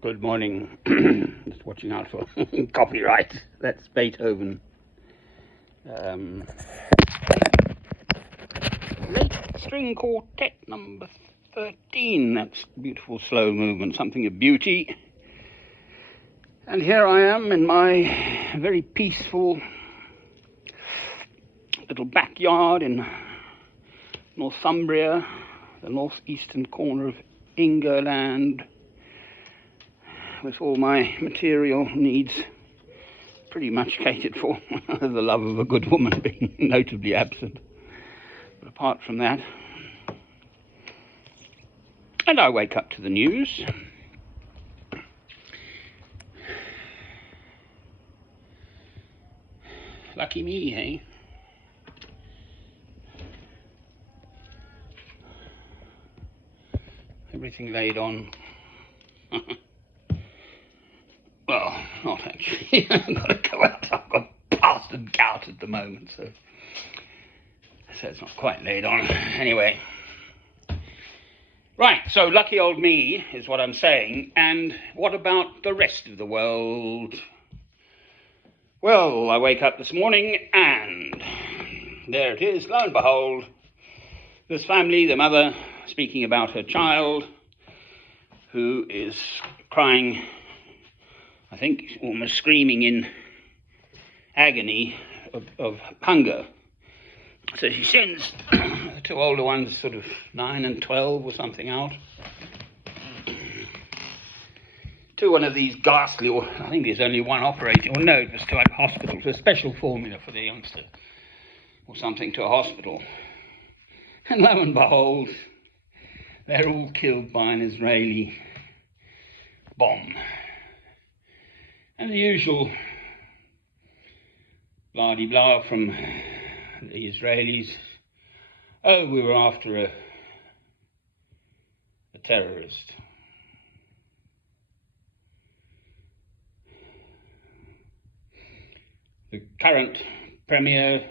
Good morning. Just watching out for copyright. That's Beethoven. Um, Late String Quartet number 13. That's beautiful slow movement, something of beauty. And here I am in my very peaceful little backyard in Northumbria, the northeastern corner of Ingerland, with all my material needs pretty much catered for, the love of a good woman being notably absent. But apart from that, and I wake up to the news. Lucky me, eh? Everything laid on. Well, not actually. I've got to go out. I've got bastard gout at the moment, so it's not quite laid on. Anyway. Right, so lucky old me is what I'm saying. And what about the rest of the world? Well, I wake up this morning and there it is, lo and behold, this family, the mother speaking about her child who is crying, I think almost screaming in agony of hunger. So she sends the two older ones, sort of 9 and 12 or something, out to one of these ghastly, or I think there's only one operating, or no, it was to a hospital, to a special formula for the youngster, or something, to a hospital. And lo and behold, they're all killed by an Israeli bomb. And the usual blah-de-blah from the Israelis. Oh, we were after a terrorist. The current Premier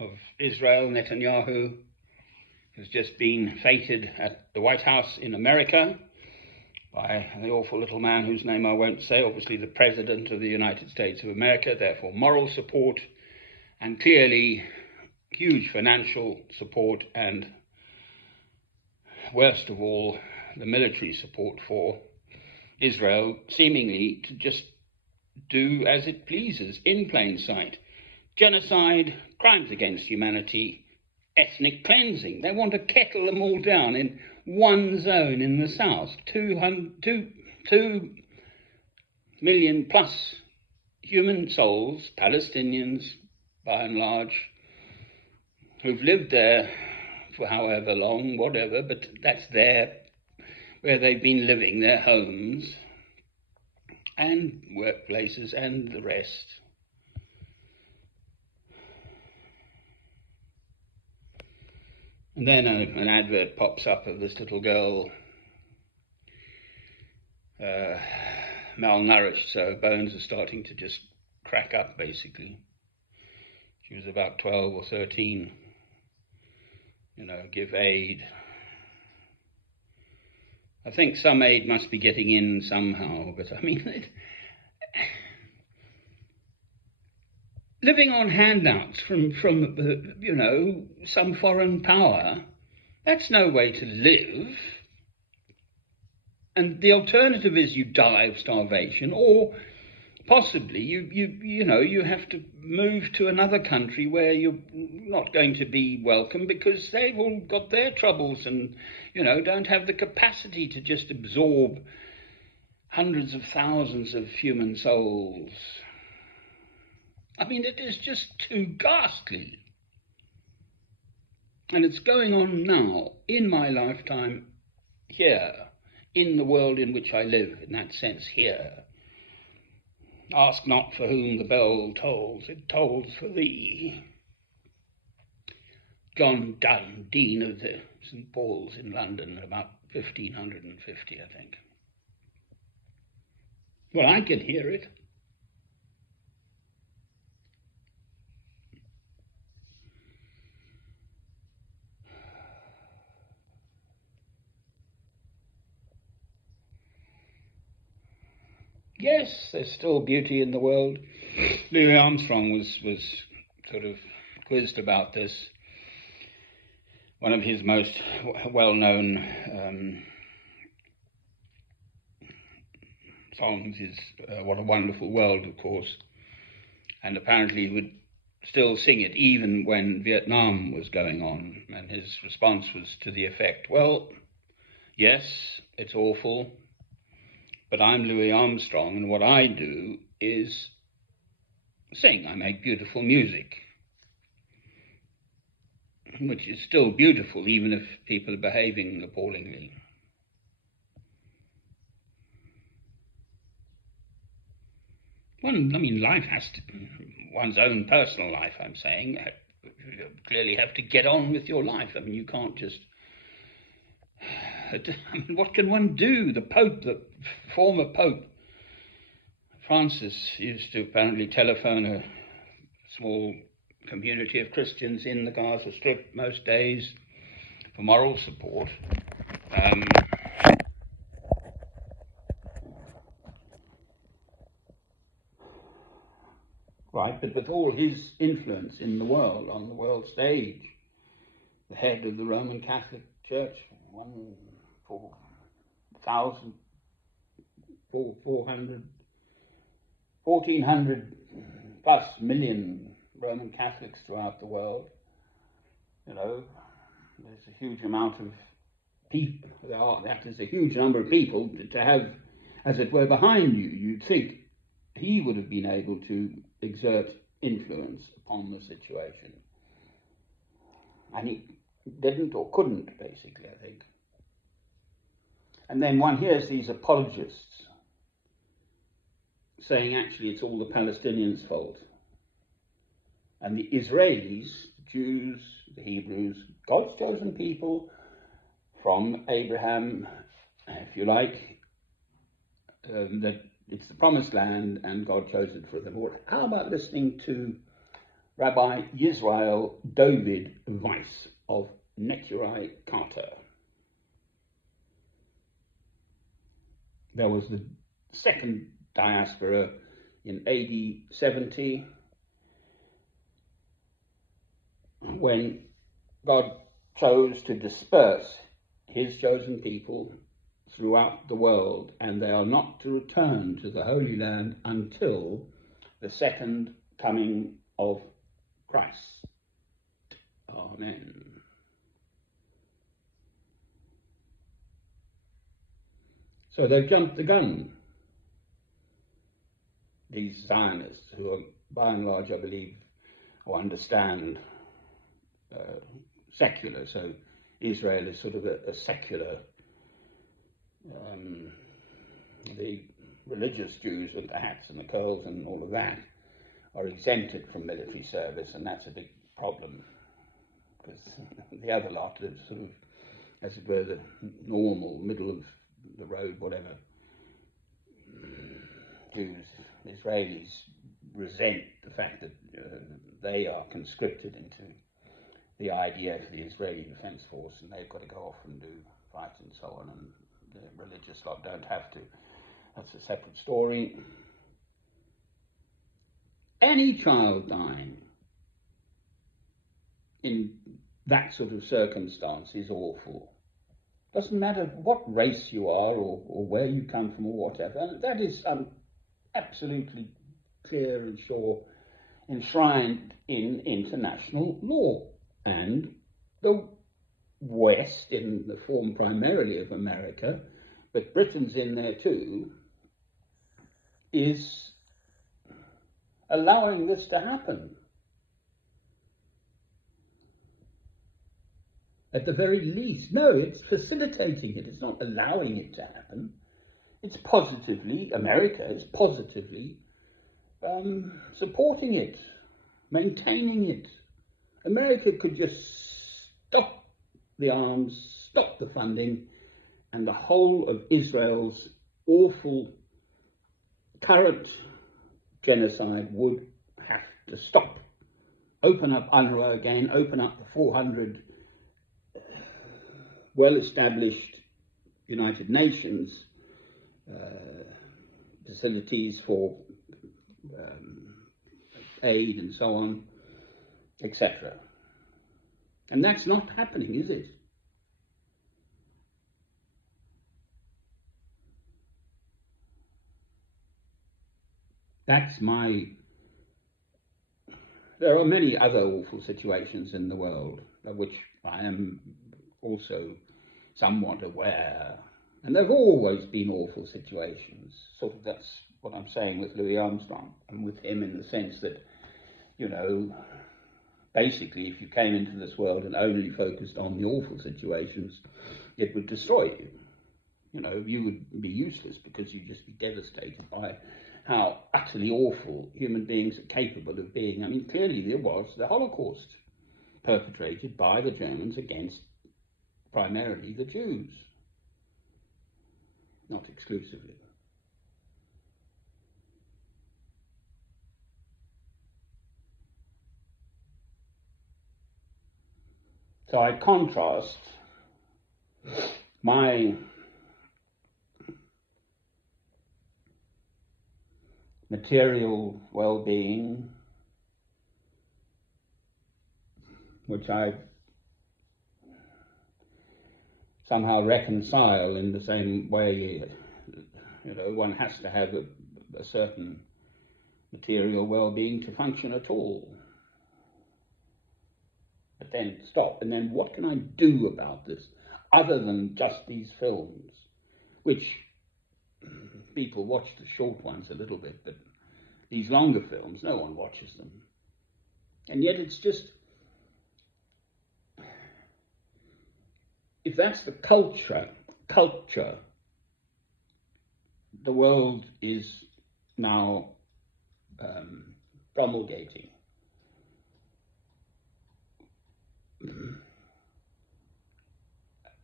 of Israel, Netanyahu, has just been feted at the White House in America by the awful little man whose name I won't say, obviously the President of the United States of America, therefore moral support and clearly huge financial support and, worst of all, the military support for Israel, seemingly to just do as it pleases in plain sight. Genocide, crimes against humanity, ethnic cleansing. They want to kettle them all down in one zone in the south. 2 million plus human souls, Palestinians by and large, who've lived there for however long, whatever, but that's where they've been living, their homes and workplaces and the rest. And then an advert pops up of this little girl, malnourished, so her bones are starting to just crack up, basically. She was about 12 or 13. Give aid. I think some aid must be getting in somehow, but I mean, living on handouts from some foreign power, that's no way to live. And the alternative is you die of starvation, or possibly you have to move to another country where you're not going to be welcome because they've all got their troubles and don't have the capacity to just absorb hundreds of thousands of human souls. I mean, it is just too ghastly. And it's going on now, in my lifetime, here, in the world in which I live, in that sense, here. Ask not for whom the bell tolls, it tolls for thee. John Donne, Dean of the St. Paul's in London, about 1550, I think. Well, I can hear it. Yes, there's still beauty in the world. Louis Armstrong was sort of quizzed about this. One of his most well-known songs is What a Wonderful World, of course. And apparently he would still sing it even when Vietnam was going on. And his response was to the effect, well, yes, it's awful, but I'm Louis Armstrong, and what I do is sing. I make beautiful music, which is still beautiful, even if people are behaving appallingly. Life has to, one's own personal life, I'm saying, you clearly have to get on with your life. You can't just, what can one do? The Pope, the former Pope, Francis, used to apparently telephone a small community of Christians in the Gaza Strip most days for moral support. Right, but with all his influence in the world, on the world stage, the head of the Roman Catholic Church, 1,400 plus million Roman Catholics throughout the world. There's a huge amount of people. That is a huge number of people to have, as it were, behind you. You'd think he would have been able to exert influence upon the situation. And he didn't or couldn't, basically, I think. And then one hears these apologists saying actually it's all the Palestinians' fault. And the Israelis, the Jews, the Hebrews, God's chosen people from Abraham, if you like, that it's the promised land and God chose it for them. How about listening to Rabbi Yisrael David Weiss of Neturei Karta? There was the second diaspora in AD 70 when God chose to disperse his chosen people throughout the world, and they are not to return to the Holy Land until the second coming of Christ. Amen. So they've jumped the gun, these Zionists, who are by and large, I believe, or understand secular. So Israel is sort of a secular. The religious Jews with the hats and the curls and all of that are exempted from military service, and that's a big problem, because the other lot are sort of, as it were, the normal, middle of the road, whatever. Jews, Israelis resent the fact that they are conscripted into the IDF, the Israeli Defense Force, and they've got to go off and do fight and so on, and the religious lot don't have to. That's a separate story. Any child dying in that sort of circumstance is awful. Doesn't matter what race you are or where you come from or whatever. And that is absolutely clear and sure, enshrined in international law. And the West, in the form primarily of America, but Britain's in there too, is allowing this to happen. At the very least, no, it's facilitating it. It's not allowing it to happen. It's positively, America is positively supporting it, maintaining it. America could just stop the arms, stop the funding, and the whole of Israel's awful current genocide would have to stop. Open up UNRWA again, open up the 400 well-established United Nations facilities for aid and so on, etc. And that's not happening, is it? That's my... There are many other awful situations in the world of which I am also somewhat aware. And there have always been awful situations. Sort of that's what I'm saying with Louis Armstrong, and with him in the sense that, you know, basically if you came into this world and only focused on the awful situations, it would destroy you. You know, you would be useless because you'd just be devastated by how utterly awful human beings are capable of being. I mean, clearly there was the Holocaust perpetrated by the Germans against primarily the Jews, not exclusively. So I contrast my material well-being, which I somehow reconcile in the same way, you know, one has to have a certain material well-being to function at all. But then stop, and then what can I do about this other than just these films, which people watch the short ones a little bit, but these longer films, no one watches them. And yet it's just, if that's the culture the world is now promulgating,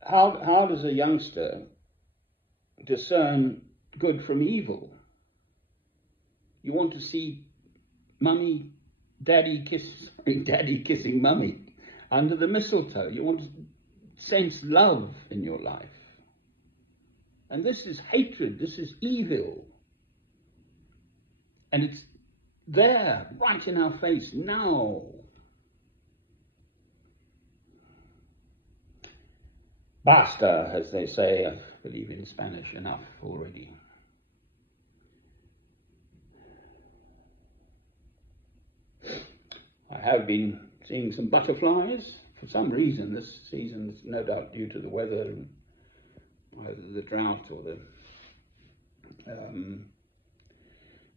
how does a youngster discern good from evil? You want to see daddy kissing mummy under the mistletoe. You want to sense love in your life. And this is hatred, this is evil. And it's there, right in our face now. Basta, as they say, I believe in Spanish, enough already. I have been seeing some butterflies for some reason this season, no doubt due to the weather, and either the drought or the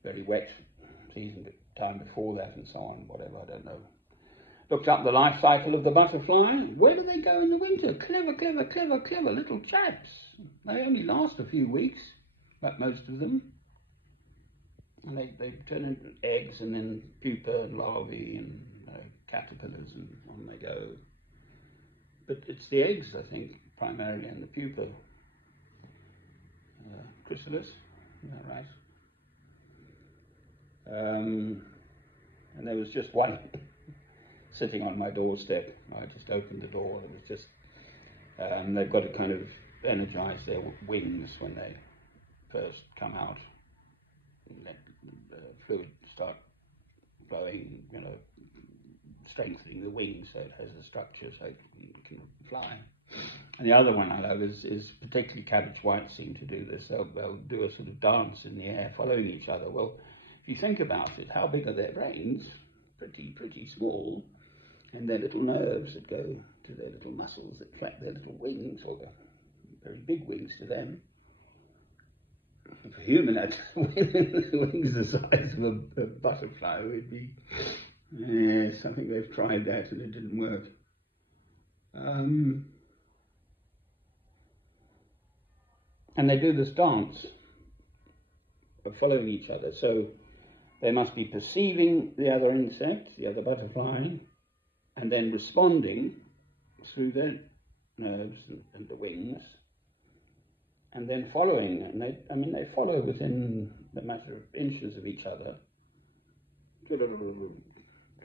very wet season, the time before that and so on, whatever, I don't know. Looked up the life cycle of the butterfly. Where do they go in the winter? Clever little chaps. They only last a few weeks, like most of them. And they turn into eggs and then pupa and larvae and caterpillars, and on they go. But it's the eggs, I think, primarily, and the pupa. Chrysalis, is that right? And there was just one sitting on my doorstep. I just opened the door. It was just, they've got to kind of energize their wings when they first come out. And let the fluid start flowing, you know, strengthening the wings so it has a structure so it can fly. And the other one I love is particularly cabbage whites seem to do this. They'll do a sort of dance in the air, following each other. Well, if you think about it, how big are their brains? Pretty small. And their little nerves that go to their little muscles that flap their little wings, or the very big wings to them. For human, wings the size of a butterfly would be, yes, I think they've tried that and it didn't work. And they do this dance of following each other. So they must be perceiving the other insect, the other butterfly, and then responding through their nerves and the wings, and then following. And they follow within a matter of inches of each other.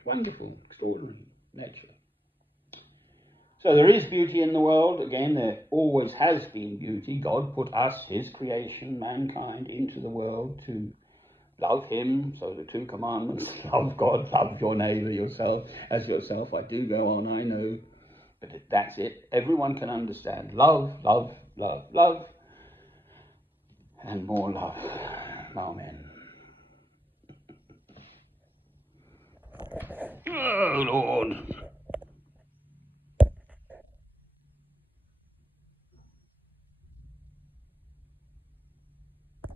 Wonderful, extraordinary nature. So there is beauty in the world. Again, there always has been beauty. God put us, his creation, mankind, into the world to love him. So the two commandments, love God, love your neighbour, yourself as yourself. I do go on, I know. But that's it. Everyone can understand. Love, love, love, love. And more love. Amen. Oh, Lord.